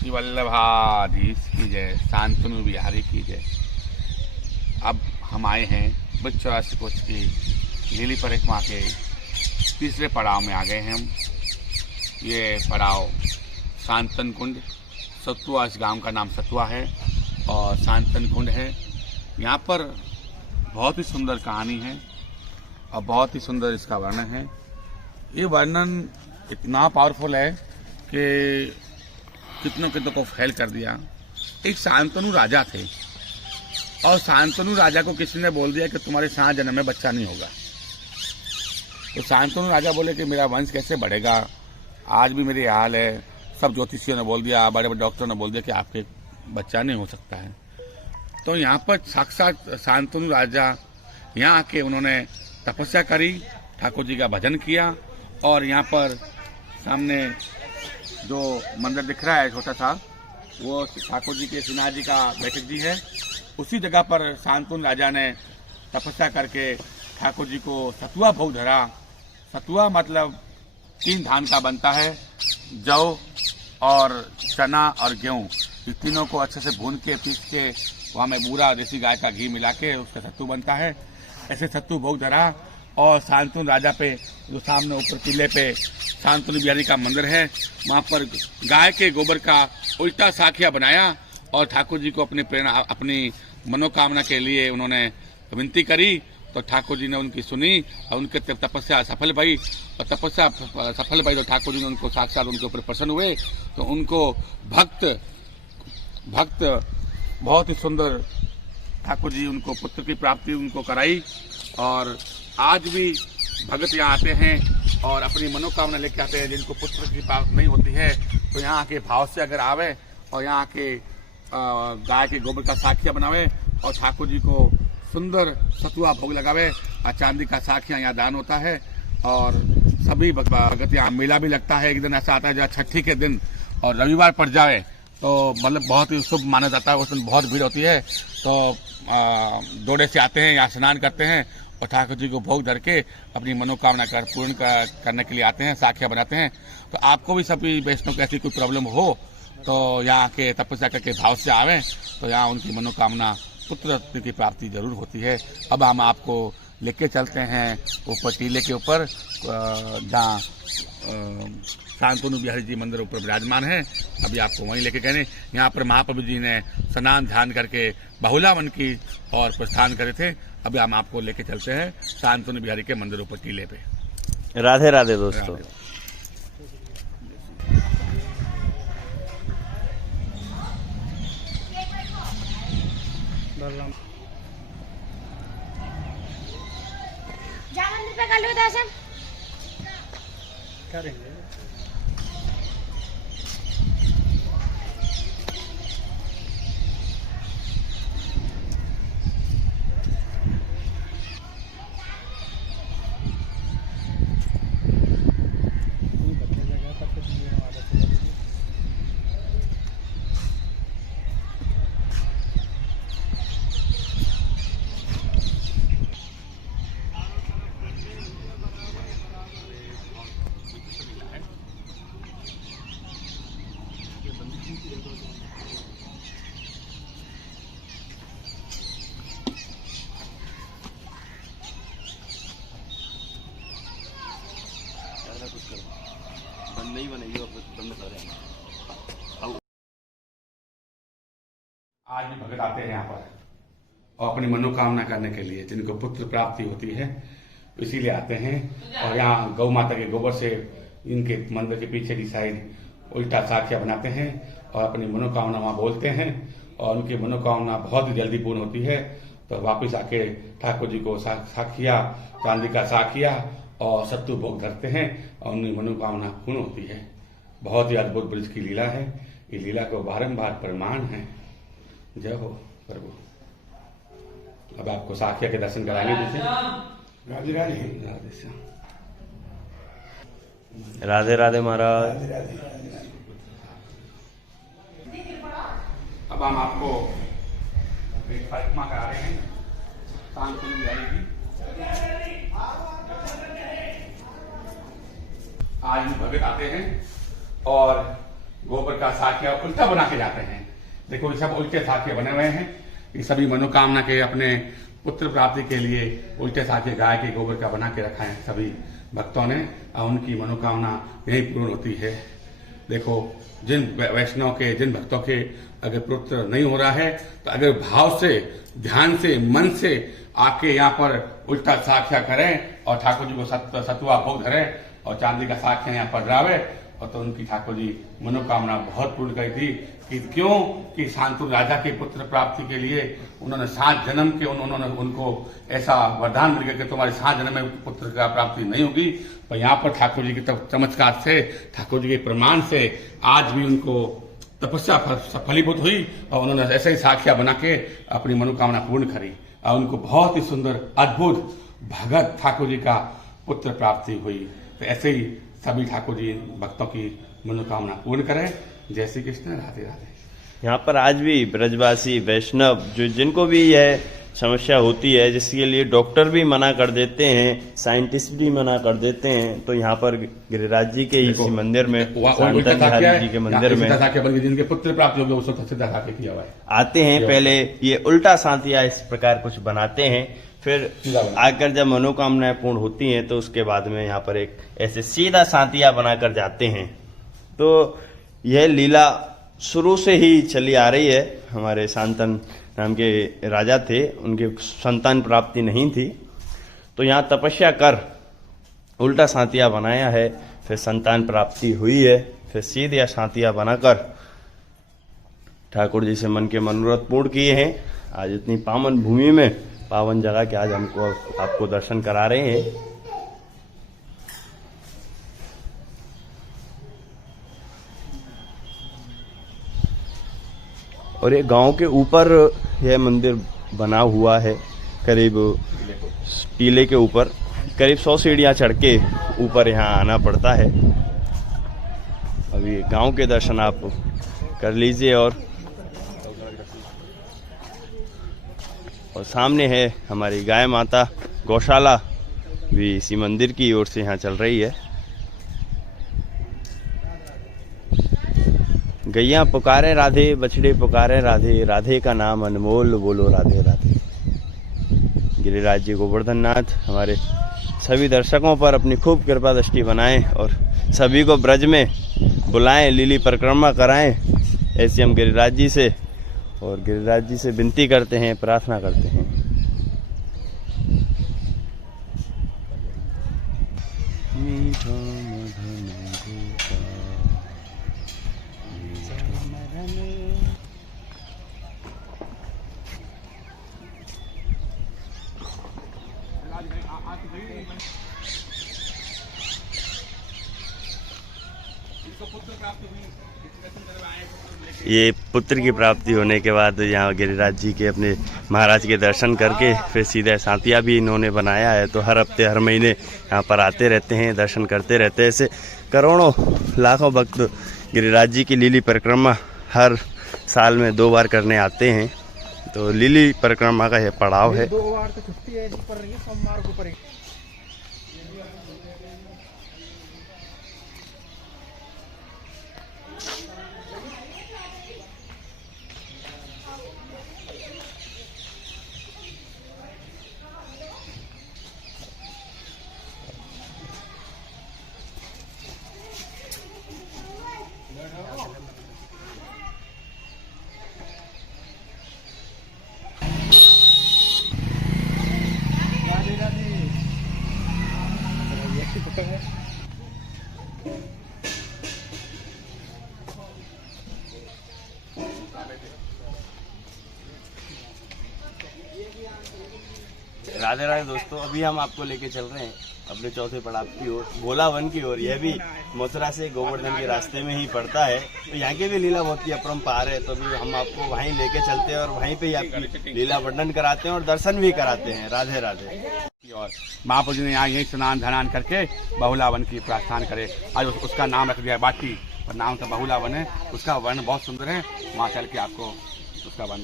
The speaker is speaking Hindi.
श्री वल्लभाधीश की जय, शांतनु बिहारी की जय। अब हम आए हैं ब्रज 84 कोष की लीली परिक्रमा के तीसरे पड़ाव में आ गए हैं हम। ये पड़ाव शांतन कुंड, सतुआ, इस गांव का नाम सतुआ है और शांतन कुंड है। यहाँ पर बहुत ही सुंदर कहानी है और बहुत ही सुंदर इसका वर्णन है। ये वर्णन इतना पावरफुल है कि कितनों कितनों को फैल कर दिया। एक शांतनु राजा थे और शांतनु राजा को किसी ने बोल दिया कि तुम्हारे 7 जन्म में बच्चा नहीं होगा। तो शांतनु राजा बोले कि मेरा वंश कैसे बढ़ेगा, आज भी मेरी हाल है। सब ज्योतिषियों ने बोल दिया, बड़े बड़े डॉक्टरों ने बोल दिया कि आपके बच्चा नहीं हो सकता है। तो यहाँ पर साक्षात शांतनु राजा यहाँ आके उन्होंने तपस्या करी, ठाकुर जी का भजन किया और यहाँ पर सामने जो मंदिर दिख रहा है छोटा सा, वो ठाकुर जी के श्रीनाथ जी का बैठक जी है। उसी जगह पर शांतनु राजा ने तपस्या करके ठाकुर जी को सतुआ भोग धरा। सतुआ मतलब 3 धान का बनता है, जौ और चना और गेहूँ, ये तीनों को अच्छे से भून के पीस के वहाँ में बूरा देसी गाय का घी मिला के उसका सत्तू बनता है। ऐसे सत्तू भोग धरा और शांतनु राजा पे जो सामने ऊपर किले पे शांतनु बिहारी का मंदिर है, वहाँ पर गाय के गोबर का उल्टा साखिया बनाया और ठाकुर जी को अपनी प्रेरणा, अपनी मनोकामना के लिए उन्होंने विनती करी। तो ठाकुर जी ने उनकी सुनी और उनके तपस्या सफल भई और तपस्या सफल भई तो ठाकुर जी ने उनको साक्षात उनके ऊपर प्रसन्न हुए। तो उनको भक्त बहुत ही सुंदर ठाकुर जी उनको पुत्र की प्राप्ति उनको कराई। और आज भी भगत यहाँ आते हैं और अपनी मनोकामना लेके आते हैं। जिनको पुत्र की प्राप्ति नहीं होती है तो यहाँ के भाव से अगर आवे और यहाँ के गाय के गोबर का साखिया बनावे और ठाकुर जी को सुंदर सतुआ भोग लगावे और चांदी का साखिया यहाँ दान होता है। और सभी भगत यहाँ मेला भी लगता है। एक दिन ऐसा आता है जहाँ छठी के दिन और रविवार पड़ जाए तो मतलब बहुत ही शुभ माना जाता है। उस दिन बहुत भीड़ होती है तो दौड़े से आते हैं, यहाँ स्नान करते हैं और ठाकुर जी को भोग धर के अपनी मनोकामना पूर्ण करने के लिए आते हैं, साखिया बनाते हैं। तो आपको भी सभी वैष्णव को ऐसी कोई प्रॉब्लम हो तो यहाँ के तपस्या करके भाव से आवें तो यहाँ उनकी मनोकामना पुत्र की प्राप्ति जरूर होती है। अब हम आपको लेके चलते हैं ऊपर टीले के ऊपर जहाँ शांतनु बिहारी जी मंदिर ऊपर विराजमान है। अभी आपको वहीं लेके गए। यहाँ पर महाप्रभु जी ने स्नान ध्यान करके बहुलावन की और प्रस्थान करे थे। अभी हम आपको लेके चलते हैं शांतनु बिहारी के मंदिर ऊपर टीले पे। राधे राधे दोस्तों। जा मंदिर पे कर लो दर्शन करेंगे। नहीं बनेगी आज भी भगत आते हैं यहाँ पर और अपनी मनोकामना करने के लिए, जिनको पुत्र प्राप्ति होती है इसीलिए आते हैं। और यहाँ गौ माता के गोबर से इनके मंदिर के पीछे की साइड उल्टा साखिया बनाते हैं और अपनी मनोकामना वहाँ बोलते हैं और उनकी मनोकामना बहुत ही जल्दी पूर्ण होती है। तो वापस आके ठाकुर जी को साखिया, चांदी का साखिया और सत्तू भोग धरते हैं और उनकी मनोकामना पूर्ण होती है। बहुत ही अद्भुत ब्रज की लीला है। ये लीला को बारंबार प्रमाण है। जय हो प्रभु। अब आपको साखिया के दर्शन कराएंगे। राधे राधे राधे श्याम। राधे राधे महाराज। अब हम आपको एक परिक्रमा करा रहे हैं शांतनु बिहारी की। आज भी भगत आते हैं और गोबर का साकिया उल्टा बना के जाते हैं। देखो ये सब उल्टे साकिया बने हुए हैं। ये सभी मनोकामना के अपने पुत्र प्राप्ति के लिए उल्टे साकिया गाय के गोबर का बना के रखा है सभी भक्तों ने, और उनकी मनोकामना यही पूर्ण होती है। देखो जिन वैष्णव के, जिन भक्तों के अगर पुत्र नहीं हो रहा है तो अगर भाव से, ध्यान से, मन से आके यहाँ पर उल्टा साखिया करें और ठाकुर जी को सतुआ भोग धरे और चांदी का साखिया यहाँ पर डावे, और तो उनकी ठाकुर जी मनोकामना बहुत पूर्ण करी थी। कि क्यों कि शांतनु राजा के पुत्र प्राप्ति के लिए उन्होंने 7 जन्म के उन्होंने उनको ऐसा वरदान मिल गया कि तुम्हारे 7 जन्म में पुत्र का प्राप्ति नहीं होगी। पर यहाँ पर ठाकुर जी के चमत्कार से, ठाकुर जी के प्रमाण से आज भी उनको तपस्या फलीभूत हुई और उन्होंने ऐसे ही साखिया बना के अपनी मनोकामना पूर्ण करी और उनको बहुत ही सुंदर अद्भुत भगत ठाकुर जी का पुत्र प्राप्ति हुई। तो ऐसे ही सभी ठाकुर जी भक्तों की मनोकामना पूर्ण करें। जय श्री कृष्ण, राधे राधे। यहाँ पर आज भी ब्रजवासी वैष्णव जो जिनको भी यह समस्या होती है, जिसके लिए डॉक्टर भी मना कर देते हैं, साइंटिस्ट भी मना कर देते हैं, तो यहाँ पर गिरिराज जी के इसी मंदिर में, शांतन बिहारी जी के मंदिर में जिनके पुत्र प्राप्त हो गए उसको किया हुआ है, आते हैं। पहले ये उल्टा सांतिया इस प्रकार कुछ बनाते हैं, फिर आकर जब मनोकामनाएं पूर्ण होती हैं तो उसके बाद में यहाँ पर एक ऐसे सीधा सांतिया बनाकर जाते हैं। तो यह लीला शुरू से ही चली आ रही है। हमारे शांतन नाम के राजा थे, उनके संतान प्राप्ति नहीं थी, तो यहाँ तपस्या कर उल्टा सांतिया बनाया है, फिर संतान प्राप्ति हुई है, फिर सीधा सांतिया बनाकर ठाकुर जी से मन के मनोरथ पूर्ण किए हैं। आज इतनी पावन भूमि में, पावन जगह के आज हमको आपको दर्शन करा रहे हैं। और ये गांव के ऊपर यह मंदिर बना हुआ है, करीब टीले के ऊपर करीब 100 सीढ़ियाँ चढ़ के ऊपर यहाँ आना पड़ता है। अभी गांव के दर्शन आप कर लीजिए। और सामने है हमारी गाय माता गौशाला भी इसी मंदिर की ओर से यहाँ चल रही है। गैया पुकारे राधे, बछड़े पुकारे राधे, राधे का नाम अनमोल, बोलो राधे राधे। गिरिराज जी गोवर्धन नाथ हमारे सभी दर्शकों पर अपनी खूब कृपा दृष्टि बनाएं और सभी को ब्रज में बुलाएं, लीली परिक्रमा कराएं। ऐसे हम गिरिराज जी से और गिरिराज जी से विनती करते हैं, प्रार्थना करते हैं। ये पुत्र की प्राप्ति होने के बाद यहाँ गिरिराज जी के अपने महाराज के दर्शन करके फिर सीधे सांतिया भी इन्होंने बनाया है। तो हर हफ्ते, हर महीने यहाँ पर आते रहते हैं, दर्शन करते रहते हैं। ऐसे करोड़ों लाखों भक्त गिरिराज जी की लीली परिक्रमा हर साल में 2 बार करने आते हैं। तो लीली परिक्रमा का यह पड़ाव है। 2 बार तो छुट्टी है, सोमवार को पड़ेगी। राधे राधे दोस्तों, अभी हम आपको लेके चल रहे हैं अपने चौथे पड़ाव की ओर, भोला वन की ओर। यह भी मथुरा से गोवर्धन के रास्ते में ही पड़ता है। तो यहाँ की भी लीला बहुत ही अपरंपार है। तो अभी हम आपको वहीं लेके चलते हैं और वहीं पे ही आपकी लीला वर्णन कराते हैं और दर्शन भी कराते हैं। राधे राधे। और महाप्रभु जी ने यहाँ यही स्नान धनान करके बहुला वन की प्रार्थना करे। आज उसका नाम रख दिया बाटी, पर नाम तो बहुला वन है। उसका वर्ण बहुत सुंदर है, वहाँ चल के आपको उसका वन